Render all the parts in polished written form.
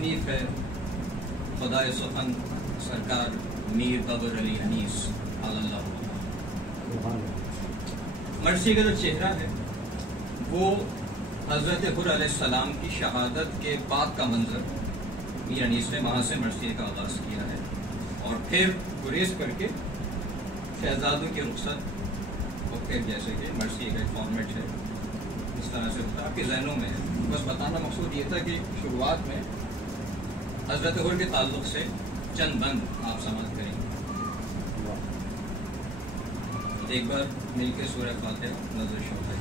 تصنیف ہے خدائے سخن سرکار میر بابر علی انیس اللہ مرثیے کا جو چہرہ ہے وہ حضرت حر علیہ السلام کی شہادت کے بعد کا منظر میر انیس نے وہاں سے مرثیے کا آغاز کیا ہے اور پھر گریز کر کے شہزادوں کی رخصت اور پھر جیسے کہ مرثیے کا ایک فارمیٹ ہے اس طرح سے ہوتا ہے آپ کے ذہنوں میں ہے. بس بتانا مقصود یہ تھا کہ شروعات میں حضرت حر کے تعلق سے چند بند آپ سماعت کریں گے. ایک بار مل کے سورہ فاتحہ نظر شو ہے.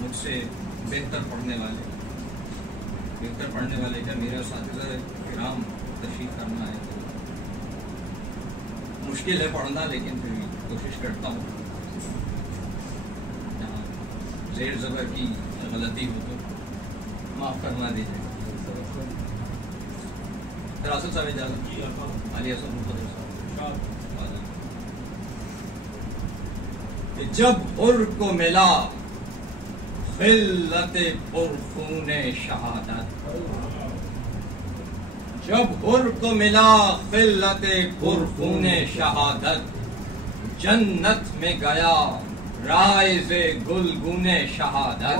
مجھ سے بہتر پڑھنے والے کا میرا اساتذہ کرام تشریف کرنا ہے تو مشکل ہے پڑھنا لیکن پھر بھی کوشش کرتا ہوں. جہاں زیر زبر کی غلطی ہو تو معاف فرما دیجیے. دراصل صاحب اجازت علی حسن مقدر صاحب. جب حر کو ملا خلت پرخون شہادت، جب حر کو ملا خلت پرخون شہادت، جنت میں گیا رائز گلگون شہادت،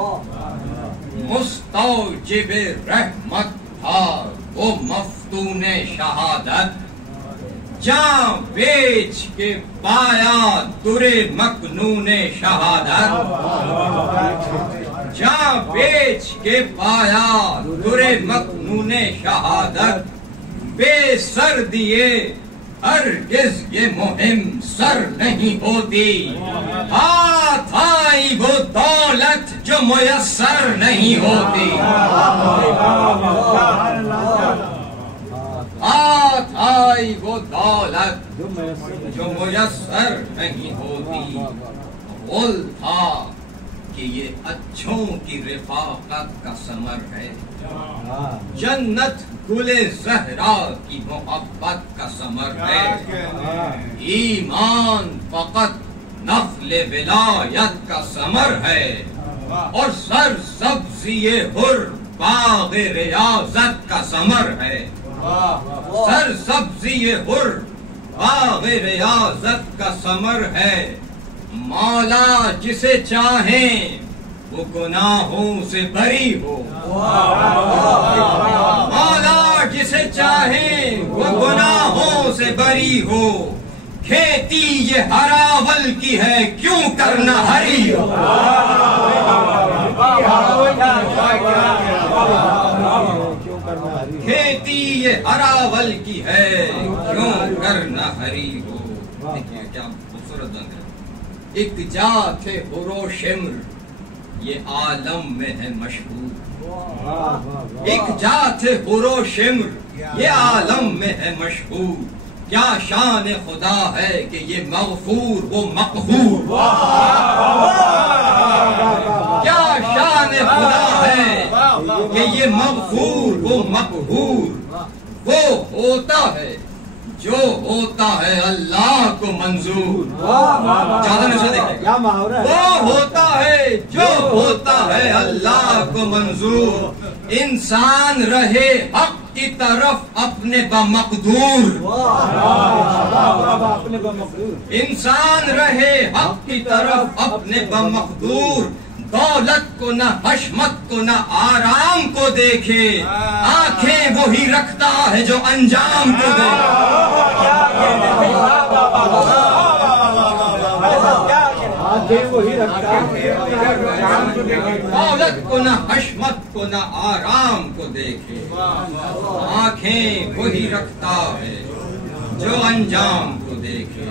مستوجب رحمت تھا وہ مفتون شہادت، جاں بیچ کے پایا در مکنون شہادت، جاں بیچ کے پایا در مکنون شہادت، بے سر دیے ہرگز یہ مہم سر نہیں ہوتی، ہاتھ آئی وہ دولت جو میسر نہیں ہوتی، ہاتھ آئی وہ دولت جو میسر نہیں ہوتی. قول تھا کہ یہ اچھوں کی رفاقت کا ثمر ہے، جنت گل زہرا کی محبت کا ثمر ہے، ایمان فقط نخل ولایت کا ثمر ہے، اور سر سبزی حر باغ ریاضت کا ثمر ہے، سر سبزی حر باغ ریاضت کا ثمر ہے. مولا جسے چاہیں وہ گناہوں سے بری ہو، مولا جسے چاہیں وہ گناہوں سے بری ہو، کھیتی یہ ہراول کی ہے کیوں کرنا ہری ہو، کھیتی یہ ہراول کی ہے کیوں کرنا ہری ہو. دیکھیے کیا خوبصورت بند ہے. ایک جا تھے حر و شمر یہ عالم میں ہے مشہور، ایک جا تھے حر و شمر یہ عالم میں ہے مشہور، کیا شان خدا ہے کہ یہ مغفور وہ مقہور، کیا شان خدا ہے کہ یہ مغفور وہ مقہور. وہ ہوتا ہے جو ہوتا ہے اللہ کو منظور، زیادہ نہیں دیکھیں گا، وہ ہوتا ہے جو ہوتا ہے اللہ کو منظور، انسان رہے حق کی طرف اپنے بمقدور، انسان رہے حق کی طرف اپنے بمقدور، دولت کو نہ حشمت کو نہ آرام کو دیکھے، آنکھیں وہی رکھتا ہے جو انجام کو دیکھے، دولت کو نہ حشمت کو نہ آرام کو دیکھے، آنکھیں وہی رکھتا ہے جو انجام کو دیکھے.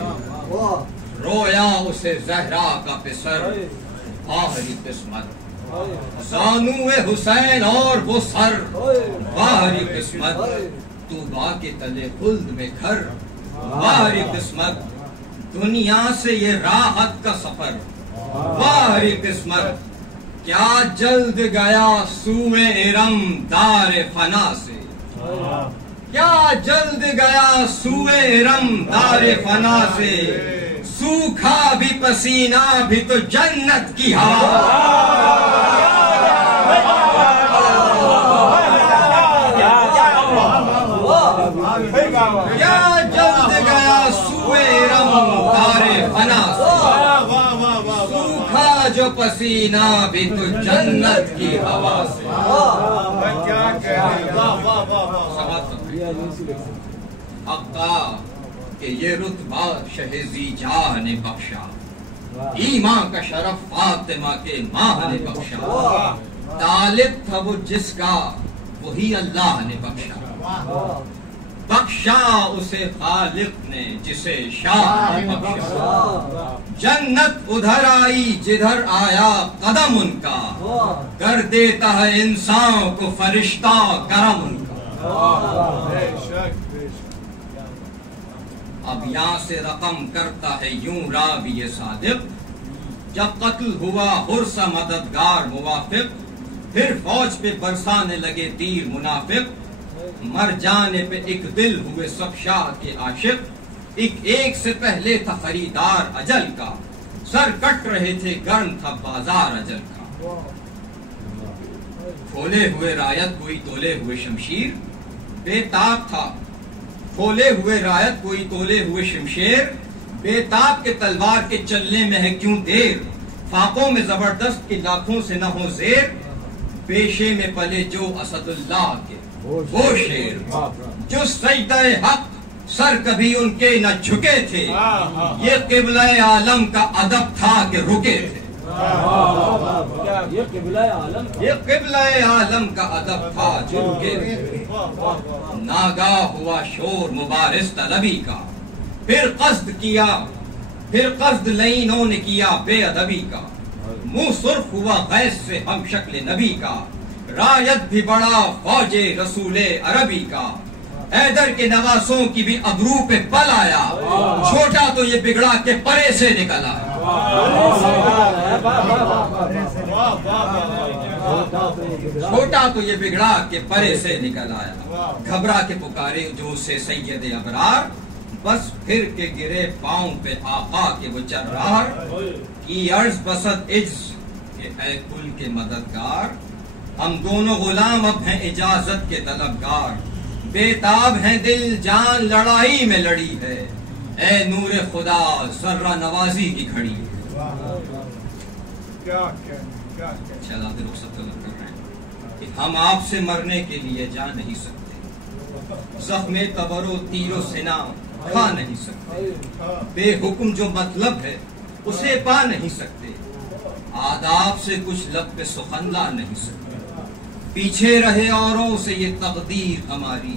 رویا اسے زہرا کا پسر باہری قسمت، زانو حسین اور وہ سر باہری قسمت، طوبیٰ کے تلے خلد میں گھر باہری قسمت، دنیا سے یہ راحت کا سفر واہ قسمت کیا جلد گیا سوئے ارم دار فنا سے کیا جلد گیا سوئے ارم دار فنا سے سوکھا بھی پسینہ بھی تو جنت کی ہوا کیا جلد گیا سوئے ارم دار فنا سے سوکھا جو پسینہ بھی تو جنت کی ہوا سے حقا کہ یہ رتبہ شہزی جاہ نے بخشا ایمان کا شرف فاطمہ کے ماہ نے بخشا طالب تھا وہ جس کا وہی اللہ نے بخشا بخشا اسے خالق نے جسے شاہ نے بخشا جنت ادھر آئی جدھر آیا قدم ان کا کر دیتا ہے انسان کو فرشتہ کرم ان کا اب یہاں سے رقم کرتا ہے یوں راوی صادق جب قتل ہوا حرصہ مددگار موافق پھر فوج پہ برسانے لگے تیر منافق مر جانے پہ ایک دل ہوئے سب شاہ کے عاشق ایک سے پہلے تھا خریدار اجل کا سر کٹ رہے تھے گرم تھا بازار اجل کا کھولے ہوئے رایت کوئی تولے ہوئے شمشیر بے تاب تھا کھولے ہوئے رایت کوئی تولے ہوئے شمشیر بے تاب کے تلوار کے چلنے میں ہے کیوں دیر فاقوں میں زبردست کے لاکھوں سے نہ ہو زیر پیشے میں پلے جو اسد اللہ کے وہ شیر جو سجدہ حق سر کبھی ان کے نہ جھکے تھے یہ قبلہ عالم کا ادب تھا کہ رکے تھے یہ قبلہ عالم کا ادب تھا جو رکے تھے ناگاہ ہوا شور مبارز طلبی کا پھر قصد لعینوں نے کیا بے ادبی کا منہ سرخ ہوا غیث سے ہم شکل نبی کا رایت بھی بڑا فوج رسول عربی کا حیدر کے نواسوں کی بھی ابرو پہ پل آیا چھوٹا تو یہ بگڑا کے پرے سے نکل آیا چھوٹا تو یہ بگڑا کے پرے سے نکل آیا گھبرا کے پکارے جو اسے سید ابرار بس پھر کے گرے پاؤں پہ آقا کے وہ جرار کی عرض بسد عجز کہ اے کل کے مددگار ہم دونوں غلام اب ہیں اجازت کے طلبگار بے تاب ہیں دل جان لڑائی میں لڑی ہے اے نور خدا ذرہ نوازی کی کھڑی ہے چلا دے رخصت طلب کر رہے ہیں کہ ہم آپ سے مرنے کے لیے جا نہیں سکتے زخم تبر و تیر و سنا کھا نہیں سکتے بے حکم جو مطلب ہے اسے پا نہیں سکتے آداب سے کچھ لب پہ سخن لا نہیں سکتے پیچھے رہے اوروں سے یہ تقدیر ہماری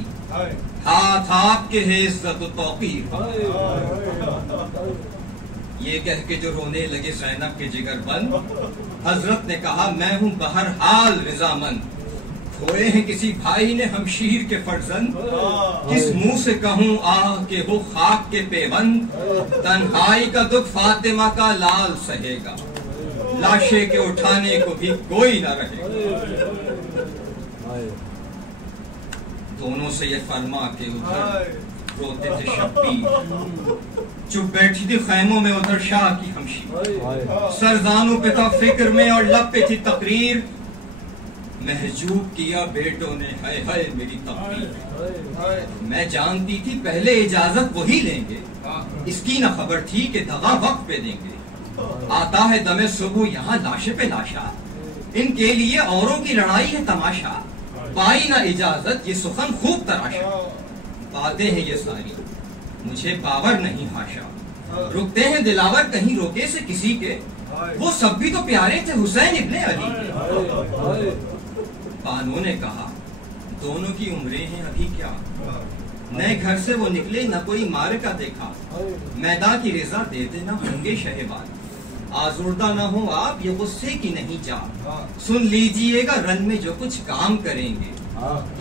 ہاتھ آپ کے ہے عزت و توقیر یہ کہہ کے جو رونے لگے زینب کے جگر بند حضرت نے کہا میں ہوں بہرحال رضامند کھوئے ہیں کسی بھائی نے ہمشیر کے فرزند کس منہ سے کہوں آہ کہ وہ خاک کے پیوند تنہائی کا دکھ فاطمہ کا لال سہے گا لاشے کے اٹھانے کو بھی کوئی نہ رہے دونوں سے یہ فرما کے ادھر روتے تھے شبیر چپ بیٹھی تھی خیموں میں ادھر شاہ کی ہمشیر سرزانوں پہ تھا فکر میں اور لب پہ تھی تقریر محجوب کیا بیٹوں نے ہائے ہائے میری تقریر میں جانتی تھی پہلے اجازت وہی لیں گے اس کی نہ خبر تھی کہ دغا وقت پہ دیں گے آتا ہے دم صبح یہاں لاشے پہ لاشا ان کے لیے اوروں کی لڑائی ہے تماشا پائی نہ اجازت یہ سخن خوب تراشا باتیں ہیں یہ ساری مجھے باور نہیں ہاشا رکتے ہیں دلاور کہیں روکے سے کسی کے وہ سب بھی تو پیارے تھے حسین ابن علی کے بانو نے کہا دونوں کی عمریں ہیں ابھی کیا نئے گھر سے وہ نکلے نہ کوئی مارکہ دیکھا میدان کی رضا دیتے نہ ہوں گے شہبان آزردہ نہ ہوں آپ یہ غصے کی نہیں جا سن لیجئے گا رن میں جو کچھ کام کریں گے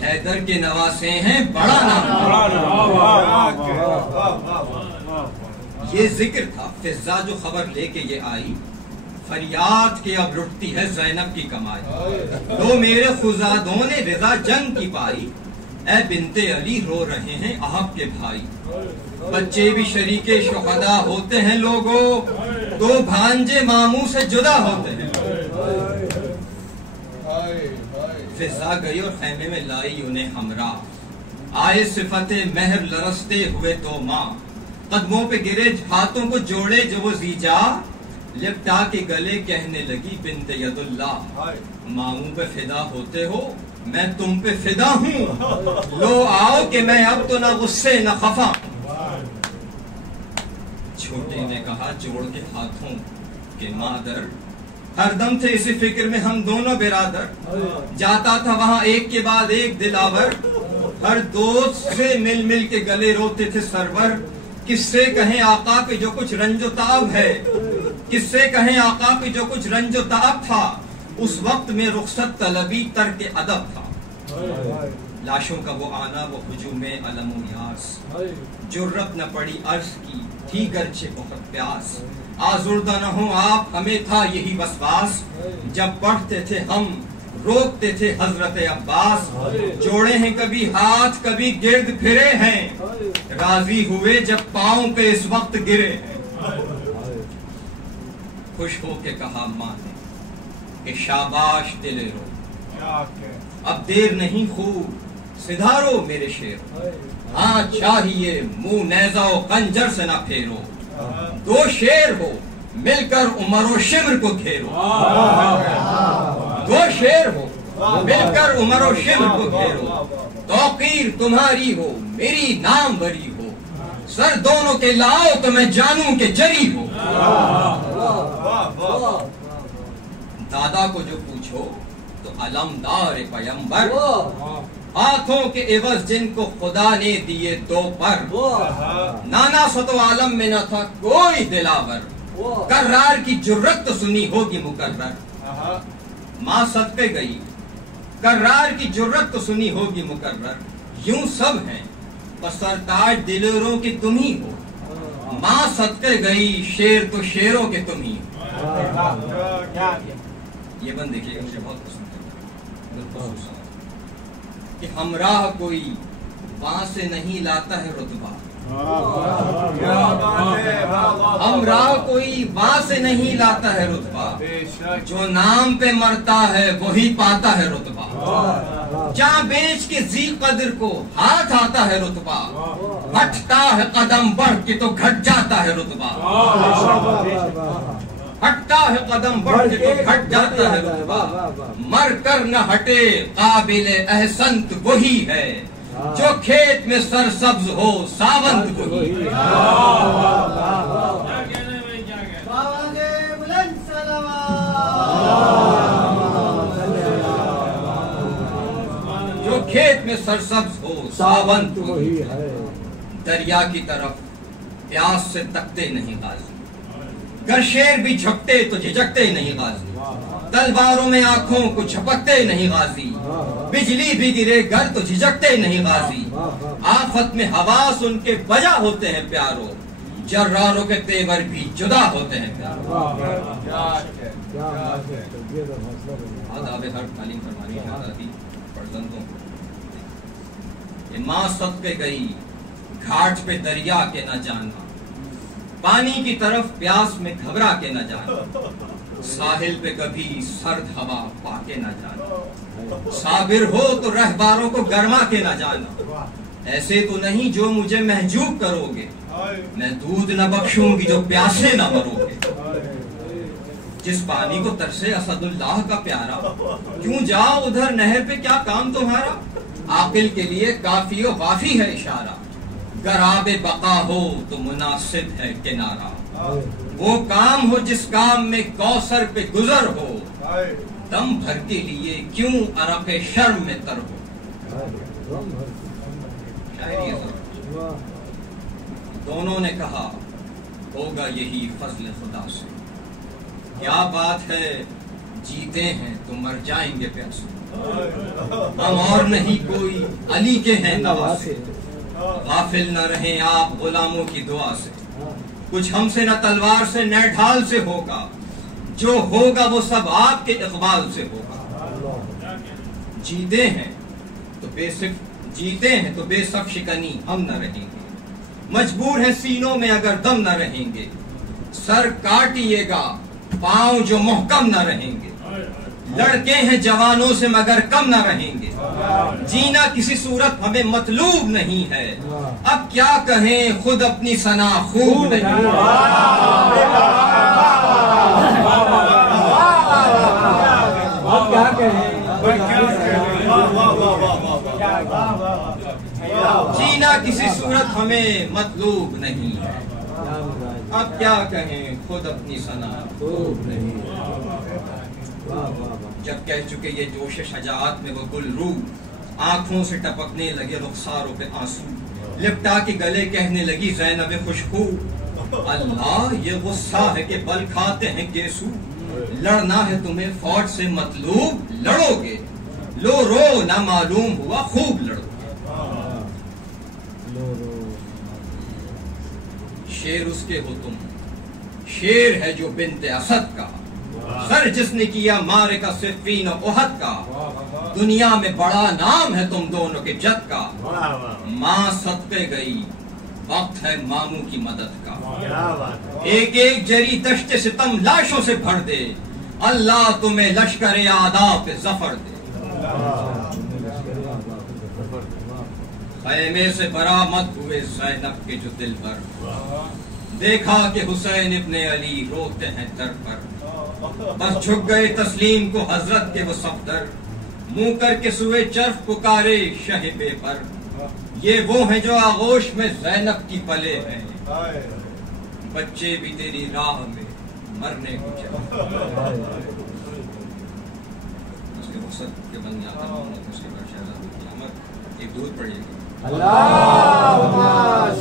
حیدر کے نواسے ہیں بڑا نام، یہ ذکر تھا فضا جو خبر لے کے یہ آئی، فریاد کے اب لٹتی ہے زینب کی کمائی، تو میرے خزادوں نے رضا جنگ کی پائی، اے بنت علی رو رہے ہیں آپ کے بھائی، بچے بھی شریک شہداء ہوتے ہیں لوگوں، دو بھانجے ماموں سے جدا ہوتے ہیں۔ فضا گئی اور خیمے میں لائی انہیں ہمراہ، آئے صفت مہر لرستے ہوئے تو ماں، قدموں پہ گرے ہاتھوں کو جوڑے جو وہ زیجا، لپٹا کے گلے کہنے لگی بنت ید اللہ، ماموں پہ فدا ہوتے ہو میں تم پہ فدا ہوں، لو آؤ کہ میں اب تو نہ غصے نہ خفا۔ چھوٹے نے کہا جوڑ کے ہاتھوں کہ مادر، ہر دم تھے اسی فکر میں ہم دونوں برادر، جاتا تھا وہاں ایک کے بعد ایک دلاور، ہر دوست سے مل مل کے گلے روتے تھے سرور، کس سے کہیں آقا کہ جو کچھ رنج و تعب ہے، کس سے کہیں آقا کہ جو کچھ رنج و تعب تھا، اس وقت میں رخصت طلبی ترک ادب تھا، لاشوں کا وہ آنا وہ ہجوم علم و یاس، جرت نہ پڑی عرض کی تھی گرچہ بہت پیاس، آزردہ نہ ہوں آپ ہمیں تھا یہی وسواس، جب پڑھتے تھے ہم روکتے تھے حضرت عباس، جوڑے ہیں کبھی ہاتھ کبھی گرد پھرے ہیں، راضی ہوئے جب پاؤں پہ اس وقت گرے ہیں۔ خوش ہو کے کہا ماں نے کہ شاباش دلے رو، اب دیر نہیں خوب سدھارو میرے شیر، ہاں چاہیے منہ نیزہ و خنجر سے نہ پھیرو، دو شیر ہو مل کر عمر و شمر کو گھیرو، دو شیر ہو مل کر عمر و شمر کو گھیرو، توقیر تمہاری ہو میری نام بری ہو، سر دونوں کے لاؤ تو میں جانوں کہ جری ہو۔ دادا کو جو پوچھو تو علمدار پیمبر، ہاتھوں کے عوض جن کو خدا نے دیے دو پر، نانا ستو عالم میں نہ تھا کوئی دلاور، کرار کی جرت تو سنی ہوگی مکرر، ماں صدقے گئی کرار کی جرت تو سنی ہوگی مکرر، یوں سب ہیں بس سرتاج دلیروں کی تم ہی ہو، ماں صدقے گئی شیر تو شیروں کے تم ہی ہو۔ یہ بند دیکھیے مجھے بہت پسند ہے کہ ہمراہ کوئی وہاں سے نہیں لاتا ہے رتبہ، ہمراہ کوئی وہاں سے نہیں لاتا ہے رتبہ، جو نام پہ مرتا ہے وہی پاتا ہے رتبہ، جہاں بیچ کے ذی قدر کو ہاتھ آتا ہے رتبہ، ہٹتا ہے قدم بڑھ کے تو گھٹ جاتا ہے رتبہ، ہٹتا ہے قدم بڑھ کے تو گھٹ جاتا ہے رتبہ، مر کر نہ ہٹے قابل احسنت وہی ہے، جو کھیت میں سرسبز ہو ساونت وہی ہے۔ جو کھیت میں سرسبز ہو ساونت وہی ہے، دریا کی طرف پیاس سے تکتے نہیں غازی، گر شیر بھی جھپٹے تو جھجکتے نہیں غازی، تلواروں میں آنکھوں کو جھپکتے نہیں غازی، بجلی بھی گرے گر تو جھجکتے نہیں غازی، آفت میں حواس ان کے بجا ہوتے ہیں پیارو، جراروں کے تیور بھی جدا ہوتے ہیں پیارو۔ آداب ہر تعلیم فرمانی شہزادی فرزندوں کو، یہ ماں صدقے گئی گھاٹ پہ دریا کے نہ جانا، پانی کی طرف پیاس میں گھبرا کے نہ جانا، ساحل پہ کبھی سرد ہوا پا کے نہ جانا، صابر ہو تو رہباروں کو گرما کے نہ جانا، ایسے تو نہیں جو مجھے محجوب کرو گے، میں دودھ نہ بخشوں گی جو پیاسے نہ مرو گے، جس پانی کو ترسے اسد اللہ کا پیارا، کیوں جاؤ ادھر نہر پہ کیا کام تمہارا، عاقل کے لیے کافی و وافی ہے اشارہ، گر آب بقا ہو تو مناسب ہے کنارہ، وہ کام ہو جس کام میں کوثر پہ گزر ہو، دم بھر کے لیے کیوں عرق شرم میں تر ہو۔ دونوں نے کہا ہوگا یہی فضل خدا سے، کیا بات ہے جیتے ہیں تو مر جائیں گے پیاسے، ہم اور نہیں کوئی علی کے ہیں نواسے، غافل نہ رہیں آپ غلاموں کی دعا سے، کچھ ہم سے نہ تلوار سے نہ ڈھال سے ہوگا، جو ہوگا وہ سب آپ کے اقبال سے ہوگا۔ جیتے ہیں تو بے صف شکنی ہم نہ رہیں گے، مجبور ہیں سینوں میں اگر دم نہ رہیں گے، سر کاٹیے گا پاؤں جو محکم نہ رہیں گے، لڑکے ہیں جوانوں سے مگر کم نہ رہیں گے، جینا کسی صورت ہمیں مطلوب نہیں ہے، اب کیا کہیں خود اپنی ثنا خوب نہیں ہے۔ جینا کسی صورت ہمیں مطلوب نہیں ہے، اب کیا کہیں خود اپنی ثنا خوب نہیں ہے۔ جب کہہ چکے یہ جوش شجاعت میں وہ گل رو، آنکھوں سے ٹپکنے لگے رخساروں پہ آنسو، لپٹا کے گلے کہنے لگی زینب خوشخو، اللہ یہ غصہ ہے کہ بل کھاتے ہیں گیسو، لڑنا ہے تمہیں فوج سے مطلوب لڑو گے، لو رو نہ معلوم ہوا خوب لڑو گے۔ شیر اس کے ہو تم، شیر ہے جو بنت اسد کا، سر جس نے کیا مارے کا صفین و احد کا، دنیا میں بڑا نام ہے تم دونوں کے جد کا، ماں صدقے گئی وقت ہے ماموں کی مدد کا، ایک ایک جری دشت ستم لاشوں سے بھر دے، اللہ تمہیں لشکر اعداء پہ ظفر دے۔ خیمے سے برآمد ہوئے زینب کے جو دل پر، دیکھا کہ حسین ابن علی روتے ہیں در پر، بس جھک گئے تسلیم کو حضرت کے وہ صفدر، منہ کر کے سوئے چرف پکارے شہبے پر، یہ وہ ہیں جو آغوش میں زینب کی پلے ہیں، بچے بھی تیری راہ میں مرنے کو چلے۔ اس کے مقصد کے بن جاتا ہوں اس کے بعد شہزاد قیامت ایک دودھ پڑے گی، اللہم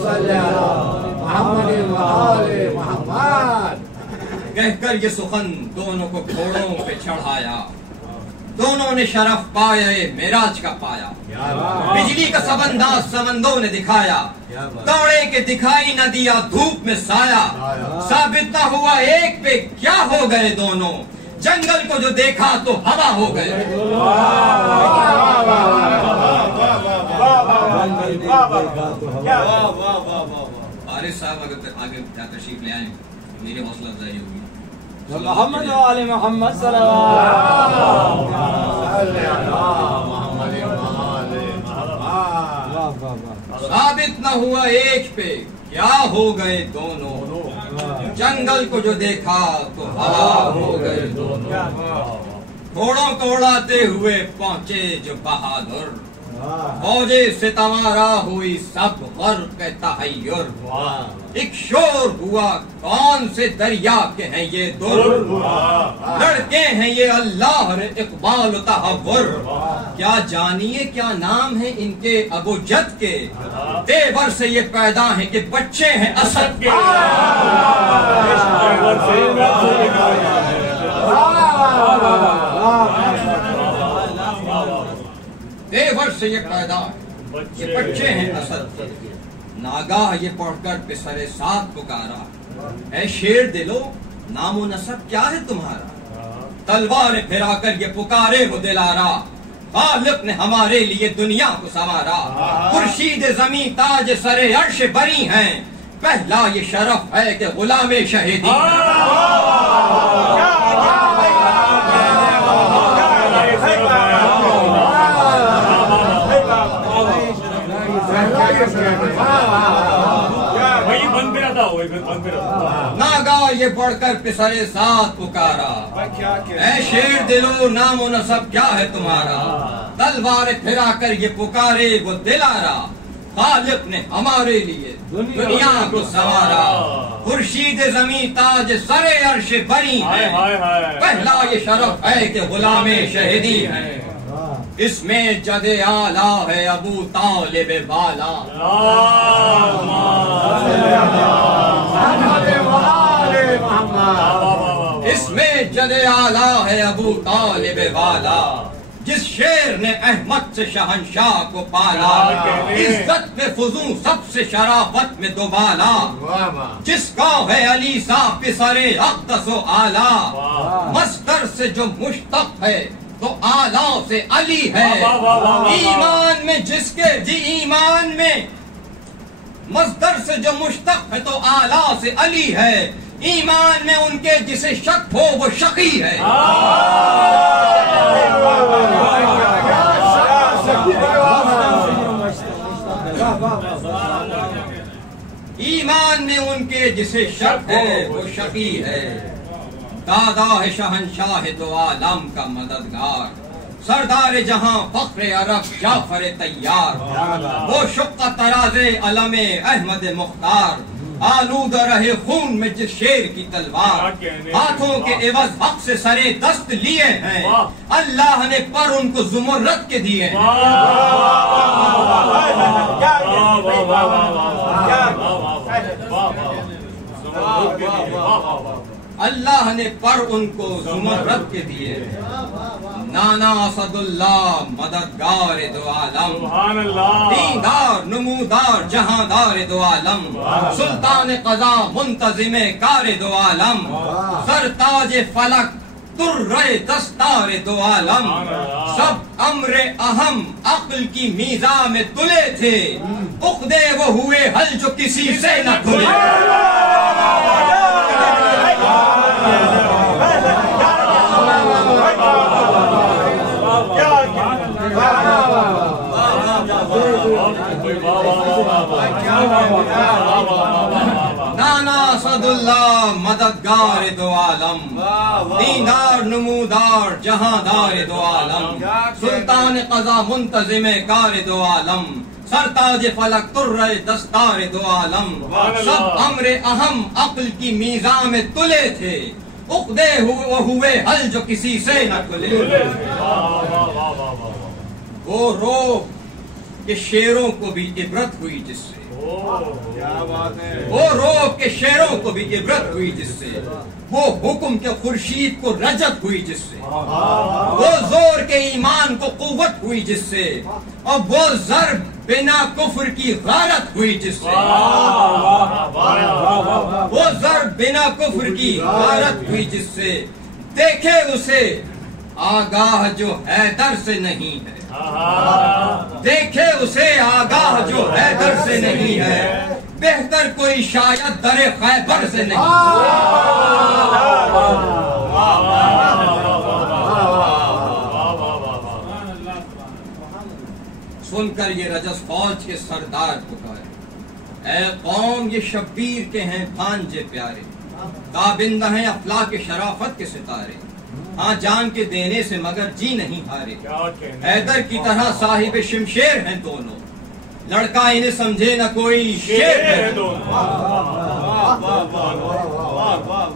صلی علی محمد و آل محمد۔ کہہ کر یہ سخن دونوں کو گھوڑوں پہ چڑھایا، دونوں نے شرف پایا معراج کا پایا، بجلی کا سب انداز سمندوں نے دکھایا، دوڑے کے دکھائی نہ دیا دھوپ میں سایہ، ثابت نہ ہوا ایک پہ کیا ہو گئے دونوں، جنگل کو جو دیکھا تو ہوا ہو گئے۔ حارث صاحب اگر آگے تشریف لے آئیں میری حوصلہ افزائی ہوگی۔ محمد و آل محمد صلی اللہ علیہ وسلم۔ ثابت نہ ہوا ایک پہ کیا ہو گئے دونوں، جنگل کو جو دیکھا تو ہوا ہو گئے دونوں، گھوڑوں کو اڑاتے ہوئے پہنچے جو بہادر، فوجے سے تمارا ہوئی سب غرق تحیر، ایک شور ہوا کون سے دریا کے ہیں یہ در، لڑکے ہیں یہ اللہ اقبال و تحور، کیا جانیے کیا نام ہے ان کے ابو جد کے، تیور سے یہ پیدا ہیں کہ بچے ہیں اسد کے، تیور سے یہ پیدا ہے یہ بچے ہیں اسد کے، ناگاہ یہ پڑھ کر پسر سات پکارا، اے شیر دلو نام و نسب کیا ہے تمہارا، تلوار پھرا کر یہ پکارے وہ دلارا، خالق نے ہمارے لیے دنیا کو سنوارا، خورشید زمیں تاج سر عرش بری ہیں، پہلا یہ شرف ہے کہ غلام شہیدی ناگاہ یہ پڑھ کر پسرے ساتھ پکارا، اے شیر دلو نام و نسب کیا ہے تمہارا، تلوار پھرا کر یہ پکارے وہ دلارا، خالق نے ہمارے لیے دنیا کو سنوارا، خورشید زمیں تاج سر عرش بری ہے، پہلا یہ شرف ہے کہ غلام شہیدی ہے، اس میں جد اعلیٰ ہے ابو طالب والا، اس میں جد اعلیٰ ہے ابو طالب والا، جس شیر نے احمد سے شہنشاہ کو پالا، عزت میں فضوں سب سے شرافت میں دوبالا، جس کا ہے علی سا پسرے اقدس و اعلیٰ، مصدر سے جو مشتق ہے تو اعلیٰ سے علی ہے، ایمان میں جس کے ایمان میں مصدر سے جو مشتق ہے تو اعلیٰ سے علی ہے، ایمان میں ان کے جسے شک ہو وہ شقی ہے، ایمان میں ان کے جسے شک ہے وہ شقی ہے، دادا ہے شہنشاہ دو عالم کا مددگار، سردار جہاں فخر عرب جعفر طیار، وہ شق تراز علم احمد مختار، آلودہ رہے خون میں جس شیر کی تلوار، ہاتھوں کے عوض حق سے سرے دست لیے ہیں، اللہ نے پر ان کو زمرد کے دیے ہیں، اللہ نے پر ان کو زمرد کے دیے، نانا اسد اللہ مددگار دو عالم، دیندار نمودار جہاندار دو عالم، سلطان قضا منتظم کار دو عالم، سرتاج فلک ترے دستار دو عالم، سب امر اہم عقل کی میزان میں تلے تھے، عقدے وہ ہوئے حل جو کسی سے نہ کھلے، نانا اسد اللہ مددگار دو عالم، دیندار نمودار جہاندار دو عالم، سلطان قضا منتظم کار دو عالم، سرتاج فلک ترے دستار دو عالم، سب امر اہم عقل کی میزان میں تلے تھے، عقدے ہوئے حل جو کسی سے نہ کھلے، وہ روح کہ شیروں کو بھی عبرت ہوئی جس سے، وہ روح کے شیروں کو بھی عبرت ہوئی جس سے، وہ حکم کے خورشید کو رجت ہوئی جس سے، وہ زور کے ایمان کو قوت ہوئی جس سے، اور وہ ضرب بنا کفر کی غارت ہوئی جس سے، وہ ضرب بنا کفر کی غارت ہوئی جس سے، دیکھے اسے آگاہ جو حیدر سے نہیں ہے، دیکھے اسے آگاہ جو حیدر سے نہیں ہے، بہتر کوئی شاید در خیبر سے نہیں، سن کر یہ رجس فوج کے سردار پکارے، اے قوم یہ شبیر کے ہیں بھانجے پیارے، تابندہ ہیں افلاک شرافت کے ستارے، ہاں جان کے دینے سے مگر جی نہیں ہارے، حیدر کی طرح صاحب شمشیر ہیں دونوں، لڑکا انہیں سمجھے نہ کوئی شیر ہے دونوں،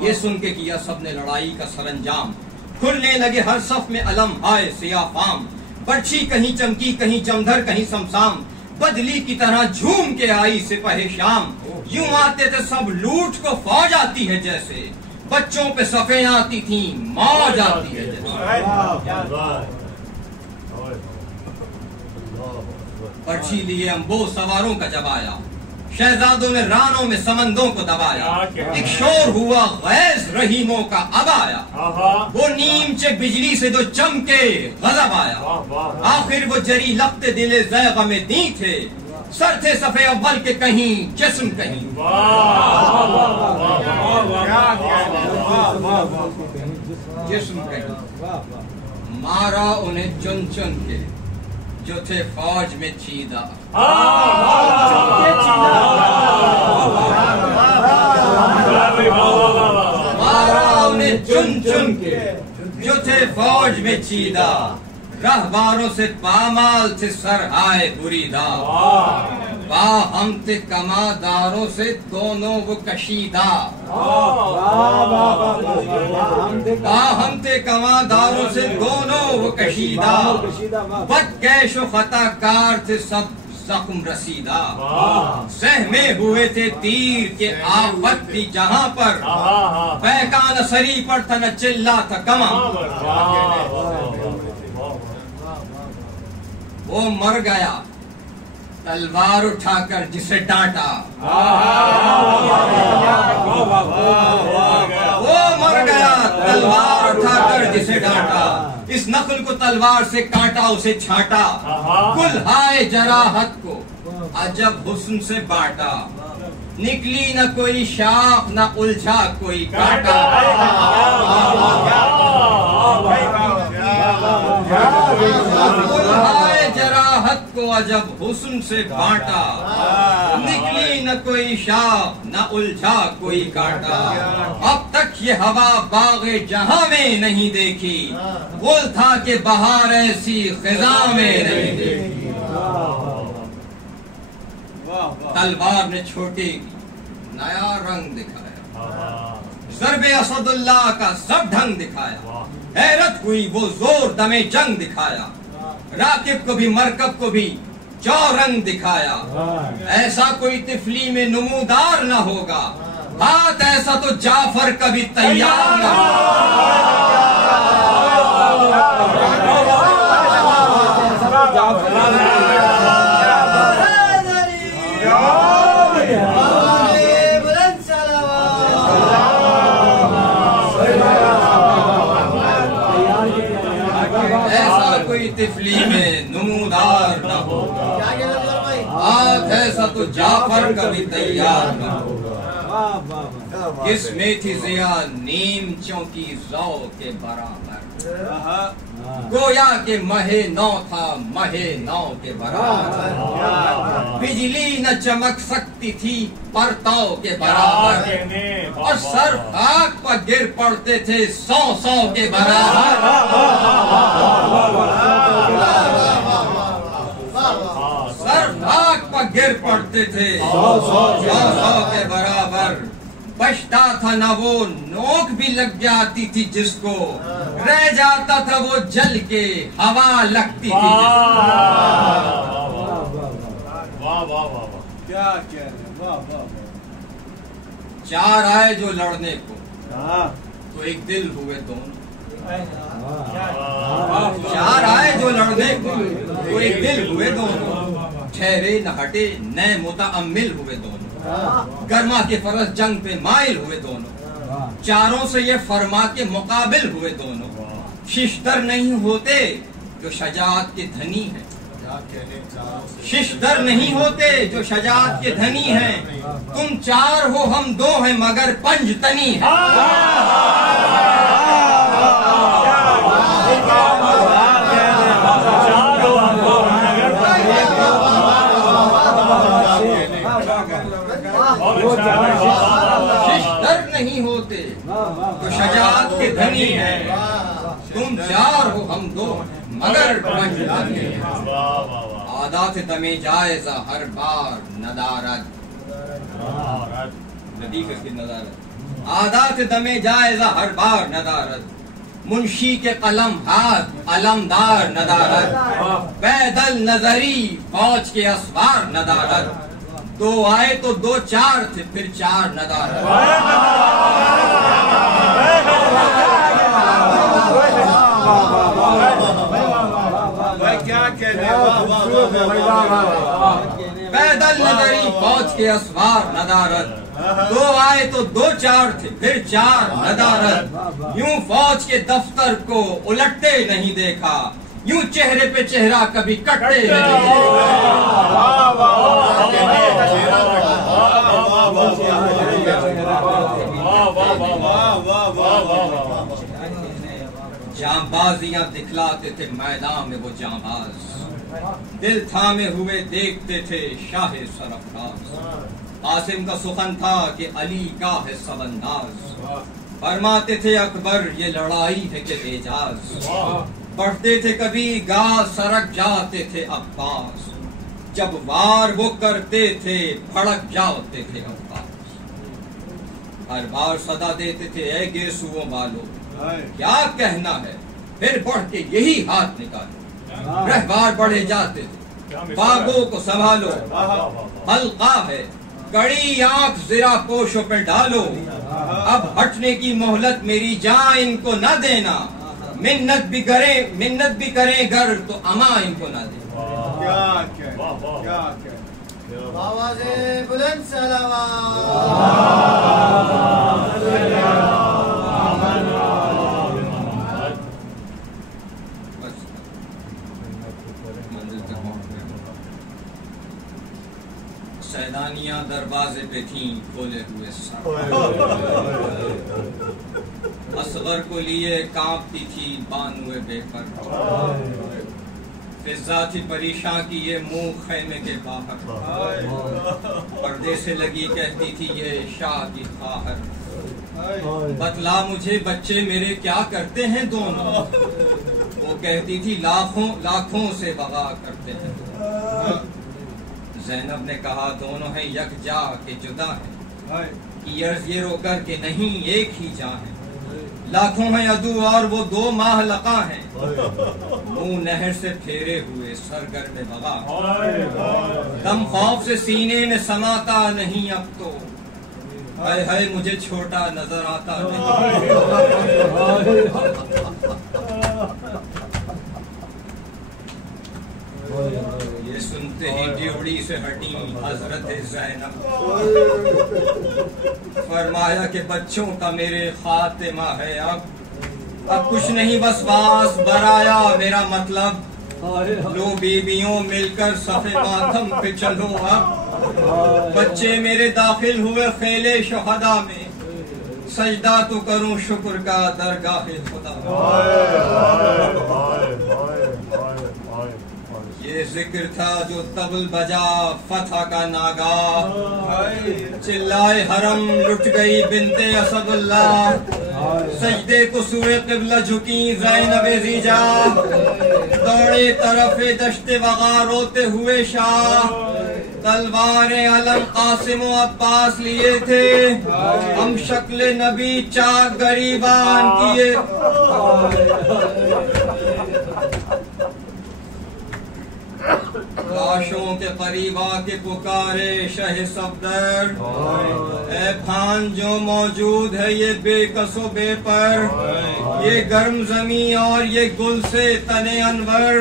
یہ سن کے کیا سب نے لڑائی کا سر انجام، کھلنے لگے ہر صف میں علم ہائے سیاہ فام، برچھی کہیں چمکی کہیں جمدھر کہیں سمسام، بدلی کی طرح جھوم کے آئی سپہ شام، یوں آتے تھے سب لوٹ کو فوج آتی ہے جیسے، بچوں پہ صفیں آتی تھیں موج آتی ہے جیسے، پرچھی لیے امبو سواروں کا جب آیا، شہزادوں نے رانوں میں سمندوں کو دبایا، ایک شور ہوا غیظ رحیموں کا اب آیا، وہ نیمچے بجلی سے جو چمکے غضب آیا، آخر وہ جری لخت دل زیغ میں دی تھے، سر تھے صفے اول کے کہیں جسم کہیں، جسم کہیں، مارا انہیں چن چن کے جو تھے فوج میں چیدہ، مارا انہیں چن چن کے جو تھے فوج میں چیدہ، رہباروں سے پامال تھے سرہائے بریدہ، باہم تھے کماداروں سے دونوں وہ کشیدہ، باہم تھے کماداروں سے دونوں وہ کشیدہ، بدکیش و خطا کار تھے سب زخم رسیدہ، سہمے ہوئے تھے تیر کے آفت تھی جہاں پر، پیکان سری پر تھا نہ چلا تھا کماں، وہ مر گیا تلوار اٹھا کر جسے ڈانٹا، وہ مر گیا تلوار اٹھا کر جسے ڈانٹا، اس نخل کو تلوار سے کاٹا اسے چھانٹا، کلہائے جراحت کو عجب حسن سے بانٹا، نکلی نہ کوئی شاخ نہ الجھا کوئی کاٹا، کلہائے جراحت کو عجب حسن سے بانٹا، نکلی نہ کوئی شاخ نہ الجھا کوئی کاٹا، اب تک یہ ہوا باغ جہاں میں نہیں دیکھی، گل تھا کہ بہار ایسی خزاں میں نہیں دیکھی، تلوار نے چھوٹے کی نیا رنگ دکھایا، ضرب اسد اللہ کا سب ڈھنگ دکھایا، حیرت ہوئی وہ زور دمے جنگ دکھایا، راکب کو بھی مرکب کو بھی چورنگ دکھایا، ایسا کوئی طفلی میں نمودار نہ ہوگا، ہاتھ ایسا تو جعفر کبھی تیار نہ طفلی میں نمودار نہ ہوگا، ہاتھ ایسا تو جعفر کبھی تیار نہ ہوگا، کس میں تھی ضیا نیم چونکی ذوق کے برابر، گویا کہ مہ نو تھا مہ نو کے برابر، بجلی نہ چمک سکتی تھی پرتو کے برابر، اور سر خاک پر گر پڑتے تھے 100 کے برابر، سر خاک پر گر پڑتے تھے 100 کے برابر، بچتا تھا نہ وہ نوک بھی لگ جاتی تھی جس کو، رہ جاتا تھا وہ جل کے ہوا لگتی تھی جس کو، چار آئے جو لڑنے کو تو ایک دل ہوئے دونوں، چار آئے جو لڑنے کو تو ایک دل ہوئے دونوں، ٹھہرے نہ ہٹے نئے متعمل ہوئے دونوں، گرما کے فرض جنگ پہ مائل ہوئے دونوں، چاروں سے یہ فرما کے مقابل ہوئے دونوں، ششدر نہیں ہوتے جو شجاعت کے دھنی ہیں، ششدر نہیں ہوتے جو شجاعت کے دھنی ہیں، تم چار ہو ہم دو ہیں مگر پنج تنی ہیں، ششدر نہیں ہوتے تو شجاعت کے دھنی ہیں، تم چار ہو ہم دو مگر پنج تنی ہیں، عادات دمے جائزہ ہر بار ندارت، لطیف اس کی ندارت، عادات دمے جائزہ ہر بار ندارت، منشی کے قلم ہاتھ علمدار ندارت، پیدل نظری فوج کے اسوار ندارت، دو آئے تو دو چار تھے پھر چار ندارت، پیدل نظری فوج کے اسوار ندارت، دو آئے تو دو چار تھے پھر چار ندارت، یوں فوج کے دفتر کو الٹتے نہیں دیکھا، یوں چہرے پہ چہرہ کبھی کٹتے نہیں جاں بازیاں دکھلاتے تھے میدان میں وہ جاں باز، دل تھامے ہوئے دیکھتے تھے شاہ سرفراز، قاسم کا سخن تھا کہ علی کا ہے سب انداز، فرماتے تھے اکبر یہ لڑائی ہے کہ اعجاز، پڑھتے تھے کبھی گا سرک جاتے تھے عباس، جب وار وہ کرتے تھے بھڑک جاتے تھے عباس، ہر بار صدا دیتے تھے اے گیسوؤں والو کیا کہنا ہے، پھر بڑھ کے یہی ہاتھ نکالو، رہبار بڑھے جاتے تھے باغوں کو سنبھالو، حلقہ ہے کڑی آنکھ ذرا پوشوں پہ ڈالو، اب ہٹنے کی مہلت میری جان ان کو نہ دینا، منت بھی کریں گر تو اما ان کو نہ دینا، آواز بلند صلوات. منزل تک پہنچ گئے. سیدانیاں دروازے پہ تھیں کھولے ہوئے سر. اصغر کو لیے کانپتی تھی بانوے بے پر. فضا تھی پریشاں کی یہ منہ خیمے کے باہر. پردے سے لگی کہتی تھی یہ شاہ کی خواہر. بتلا مجھے بچے میرے کیا کرتے ہیں دونوں. وہ کہتی تھی لاکھوں سے بغا کرتے ہیں. زینب نے کہا دونوں ہیں یکجا کہ جدا ہیں. کی عرض یہ رو کر کہ نہیں ایک ہی جاں ہے. لاکھوں ہیں عدو اور وہ دو ماہ لقاں ہیں. منہ نہر سے پھیرے ہوئے سرگرم بغا. دم خوف سے سینے میں سماتا نہیں اب تو. ہائے ہائے مجھے چھوٹا نظر آتا نہیں. یہ سنتے ہی ڈیوڑی سے ہٹی حضرت زینب. فرمایا کہ بچوں کا میرے خاتمہ ہے. اب کچھ نہیں بس باس برایا میرا مطلب. لو بیبیوں مل کر صفِ ماتم پہ چلو. اب بچے میرے داخل ہوئے خیلے شہدا میں. سجدہ تو کروں شکر کا درگاہ خدا. یہ ذکر تھا جو طبل بجا فتح کا ناگاہ. چلائے حرم لٹ گئی بنت اسد اللہ. سجدے کو سوئے قبلہ جھکی زینب زیجا. دوڑے طرف دشت وغا روتے ہوئے شاہ. تلوار علم قاسم و عباس لیے تھے. ہم شکل نبی چاک گریبان کیے. لاشوں کے قریب آ کے پکارے شہ صفدر. اے بھان جو موجود ہے یہ بے کس و بے پر. یہ گرم زمین اور یہ گل سے تنے انور.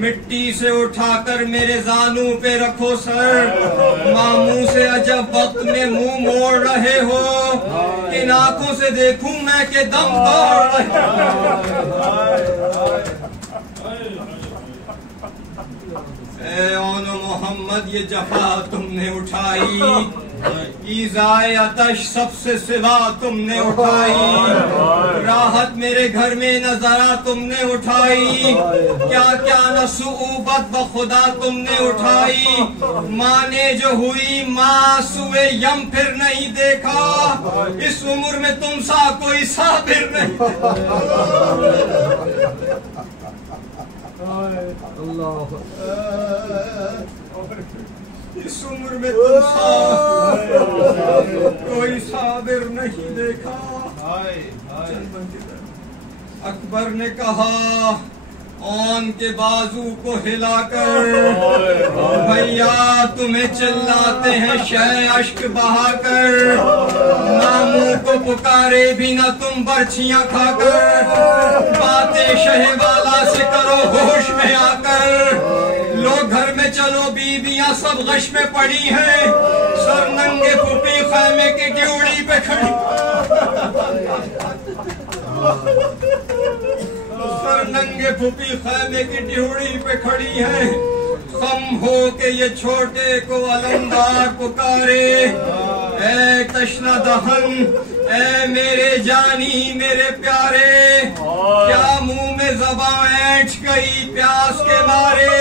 مٹی سے اٹھا کر میرے زانو پہ رکھو سر. ماموں سے عجب وقت میں منہ موڑ رہے ہو. کن آنکھوں سے دیکھوں میں کہ دم توڑ رہے. اے اون محمد یہ جفا تم نے اٹھائی. ایذائے آتش سب سے سوا تم نے اٹھائی. راحت میرے گھر میں نہ ذرا تم نے اٹھائی. کیا کیا نہ صعوبت بخدا تم نے اٹھائی. ماں نے جو ہوئی ماں سوئے یم پھر نہیں دیکھا. اس عمر میں تم سا کوئی صابر نہیں. اس عمر میں تم سا کوئی صابر نہیں دیکھا. اکبر نے کہا اون کے بازو کو ہلا کر. بھیا تمہیں چلاتے ہیں شہ اشک بہا کر. ناموں کو پکارے بھی نہ تم برچیاں کھا کر. باتیں شہ والا سے کرو ہوش میں آ کر. لوگ گھر میں چلو بیویاں سب غش میں پڑی ہیں. سر ننگے پھوپھی خیمے کی ڈیوڑی پہ کھڑی. سر ننگے پھوپھی خیمے کی ڈیوڑی پہ کھڑی ہیں. خم ہو کے یہ چھوٹے کو علمدار پکارے. اے تشنہ دہن اے میرے جانی میرے پیارے. کیا منہ میں زباں اینٹھ گئی پیاس کے مارے.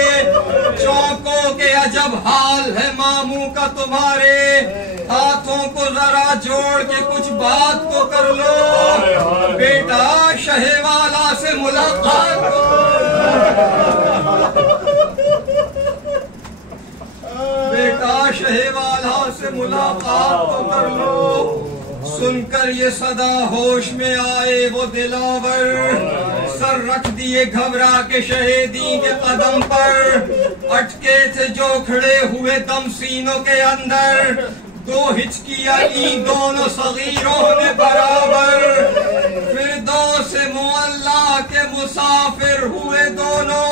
چونکو کے عجب حال ہے ماموں کا تمہارے. ہاتھوں کو ذرا جوڑ کے کچھ بات تو کر لو. بیٹا شہ والا سے ملاقات شہ والا سے ملاقات تو کر لو. سن کر یہ صدا ہوش میں آئے وہ دلاور. سر رکھ دیے گھبرا کے شہیدی کے قدم پر. اٹکے تھے جو کھڑے ہوئے دم سینوں کے اندر. دو ہچکیاں لی دونوں صغیروں نے برابر. فردوس معلا کے مسافر ہوئے دونوں.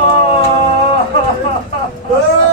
Ah!